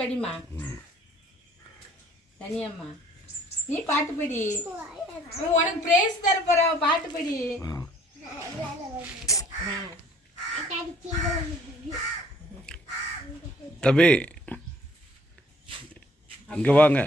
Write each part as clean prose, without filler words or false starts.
படிமா தனியாம்மா, நீ பாட்டு படி. உனக்கு பிரைஸ் தர போற, பாட்டு படி. தம்பி இங்க வாங்க.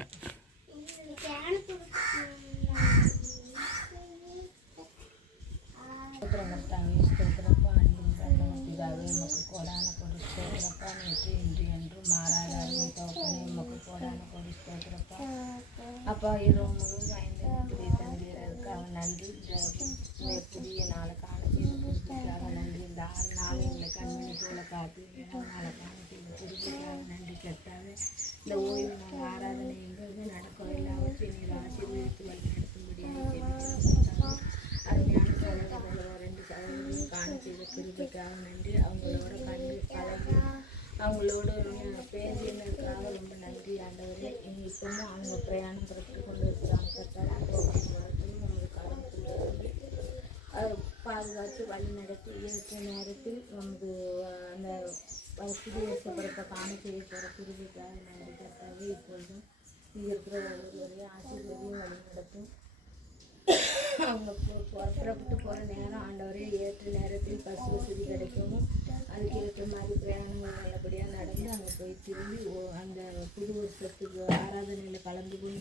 அப்பா இரவு முழுவதும் 5 தந்திரதுக்காக நன்றி. இந்த புதிய நாளை காண நன்றி. இந்த 6 நாள் எங்களை கண்மணி போல காத்து 7ஆம் நாளை காண புதுக்காக நன்றி கட்டாவே. இந்த ஓய்வு நாள் ஆராதனை எங்கிறது நடக்கும் எல்லாவற்றையும் நீர் ஆசீர்வதித்து வழி நடத்தும்படியாக அருமையான சகோதரர்கள் 2 சகோதரர்களும் காண செய்த கிருபைக்காக நன்றி. அவங்களோட கண்டு பழகி அவங்களோட பேசினதுக்காக ரொம்ப நன்றி ஆண்டவரே. இப்பவும் அவங்க பிரயாணம் புறப்பட்டு கொண்டு இருக்கிறாங்க கட்டாயம் வரட்டும். நமது கடவுளுக்கு பாதுகாத்து வழி நடத்தி ஏற்ற நேரத்தில் நமது அந்த புதிய வருஷ பிறப்பை காண செய்ய போகிற குருவிக்காக நன்றி கட்டாவே. இப்பொழுதும் இங்கே இருக்கிற ஒவ்வொருவரையும் ஆசீர்வதியும் வழி நடத்தும். அவங்க புறப்பட்டு போகிற நேரம் ஆண்டவரே ஏற்ற நேரத்தில் பஸ் வசதி கிடைக்கவும் அதுக்கு ஏற்ற மாதிரி பிரயாணங்கள் நல்லபடியாக நடந்து அங்கே போய் திரும்பி அந்த புது வருஷத்துக்கு ஆராதனையில் கலந்து கொண்டு